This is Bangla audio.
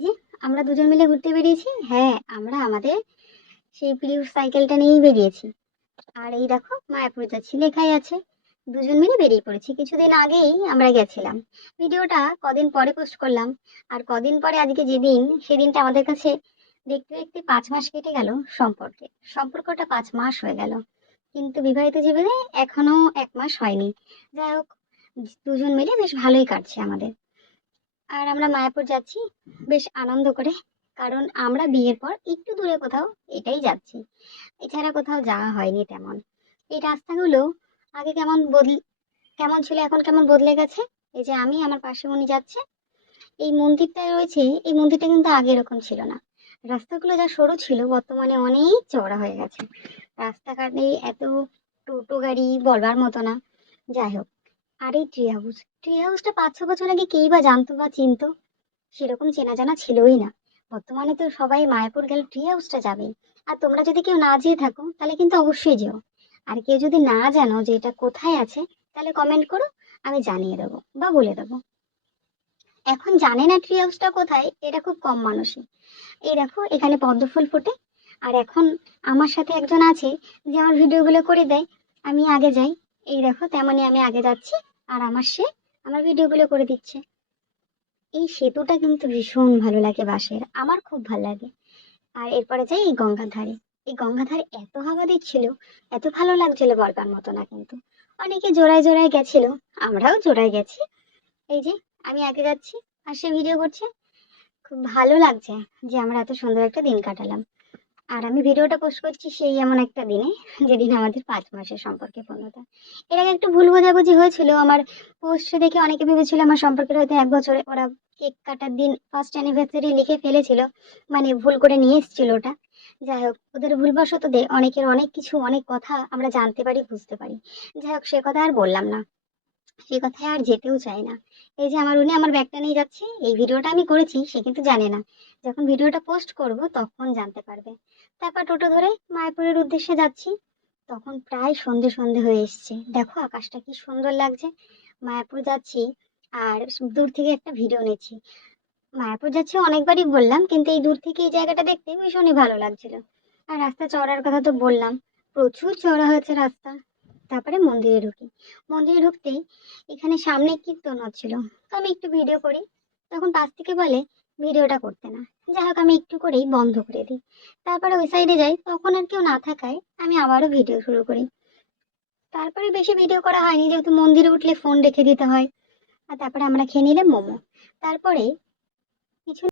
যে আমরা দুজন মিলে ঘুরতে বেরিয়েছি। হ্যাঁ, আমরা আমাদের সেই প্রিয় সাইকেলটা নিয়েই বেরিয়েছি। আর এই দেখো মায়াপুর যাচ্ছি লেখাই আছে। দুজন মিলে বেরিয়ে পড়েছি, কিছুদিন আগেই আমরা গেছিলাম। ভিডিওটা কদিন পরে পোস্ট করলাম। আর কদিন পরে আজকে যেদিন, সেদিনটা আমাদের কাছে দেখতে দেখতে 5 মাস কেটে গেল। সম্পর্কটা 5 মাস হয়ে গেল, কিন্তু বিবাহিত জীবনে এখনো 1 মাস হয়নি। যাই হোক, দুজন মিলে বেশ ভালোই কাটছে আমাদের। আর আমরা মায়াপুর যাচ্ছি বেশ আনন্দ করে, কারণ আমরা বিয়ের পর একটু দূরে কোথাও এটাই যাচ্ছি, এছাড়া কোথাও যাওয়া হয়নি তেমন। এই রাস্তাগুলো আগে কেমন ছিল, এখন কেমন বদলে গেছে। এই যে আমি, আমার পাশে উনি যাচ্ছে, এই মন্দিরটা রয়েছে, এই মন্দিরটা কিন্তু আগে এরকম ছিল না। রাস্তাগুলো যা সরু ছিল বর্তমানে অনেক চওড়া হয়ে গেছে। রাস্তাঘাটে এত টোটো গাড়ি বলবার মতো না। যাই হোক, আর এই ট্রি হাউসটা 5-6 বছর আগে কেই বা জানতো বা চিনতো? সেরকম চেনা জানা ছিলই না। বর্তমানে তো সবাই মায়াপুর গেলে ট্রি হাউসটা যাবে। আর তোমরা যদি কেউ না যেয়ে থাকো তাহলে কিন্তু অবশ্যই যেও। আর কেউ যদি না জানো যে এটা কোথায় আছে, তাহলে কমেন্ট করো, আমি জানিয়ে দেবো বা বলে দেবো। এখন জানে না ট্রি হাউসটা কোথায়, এটা খুব কম মানুষই। এই দেখো এখানে পদ্ম ফুল ফোটে। আর এখন আমার সাথে একজন আছে যে আমার ভিডিওগুলো করে দেয়, আমি আগে যাই। এই দেখো তেমনই আমি আগে যাচ্ছি, আর সে আমার ভিডিওগুলো করে দিচ্ছে। এই সেতুটা কিন্তু ভীষণ ভালো লাগে, বাঁশের, আমার খুব ভালো লাগে। আর এরপরে যাই এই গঙ্গার ধারে। এই গঙ্গার ধারে এত হাওয়া দিচ্ছিল, এত ভালো লাগছিল বলবার মতো না। কিন্তু অনেকে জোড়ায় জোড়ায় গেছিল, আমরাও জোড়ায় গেছি। এই যে আমি আগে যাচ্ছি আর সে ভিডিও করছে। খুব ভালো লাগছে যে আমরা এত সুন্দর একটা দিন কাটালাম। আর আমি ভিডিওটা পোস্ট করছি সেই এমন একটা দিনে, যেদিন আমাদের 5 মাসের সম্পর্কে পূর্ণতা। এর আগে একটু ভুল বোঝাবুঝি হয়েছিল, আমার পোস্ট দেখে অনেকে ভেবেছিল আমার সম্পর্কের হয়তো 1 বছরে। ওরা কেক কাটার দিন ফার্স্ট অ্যানিভার্সারি লিখে ফেলেছিল, মানে ভুল করে নিয়ে এসেছিল ওটা। যাই হোক, ওদের ভুলবশত অনেকের অনেক কিছু, অনেক কথা আমরা জানতে পারি, বুঝতে পারি। যাই হোক, সে কথা আর বললাম না, সে কথায় আর যেতেও চাই না। এই যে উনি আমার ব্যাগটা নিয়ে যাচ্ছে, এই ভিডিওটা আমি করেছি, সে কিন্তু জানে না। যখন ভিডিওটা পোস্ট করব তখন জানতে পারবে। তারপর টোটো ধরে মায়াপুরের উদ্দেশ্যে যাচ্ছি। তখন প্রায় সন্ধে সন্ধে হয়ে এসছে। দেখো আকাশটা কি সুন্দর লাগছে। মায়াপুর যাচ্ছি, আর দূর থেকে একটা ভিডিও নিচ্ছি। মায়াপুর যাচ্ছি অনেকবারই বললাম, কিন্তু এই দূর থেকে এই জায়গাটা দেখতে ভীষণই ভালো লাগছিল। আর রাস্তা চওড়ার কথা তো বললাম, প্রচুর চওড়া হয়েছে রাস্তা। তারপরে মন্দিরে ঢুকি। মন্দিরে ঢুকতেই এখানে সামনে কীর্তন হচ্ছিল, তো আমি একটু ভিডিও করি। তখন পাশ থেকে বলে ভিডিওটা করতে না। যাই হোক, আমি একটু করেই বন্ধ করে দিই। তারপরে ওই সাইডে যাই, তখন আর কেউ না থাকায় আমি আবারও ভিডিও শুরু করি। তারপরে বেশি ভিডিও করা হয়নি, যেহেতু মন্দিরে উঠলে ফোন রেখে দিতে হয়। আর তারপরে আমরা খেয়ে নিলাম মোমো। তারপরে কিছু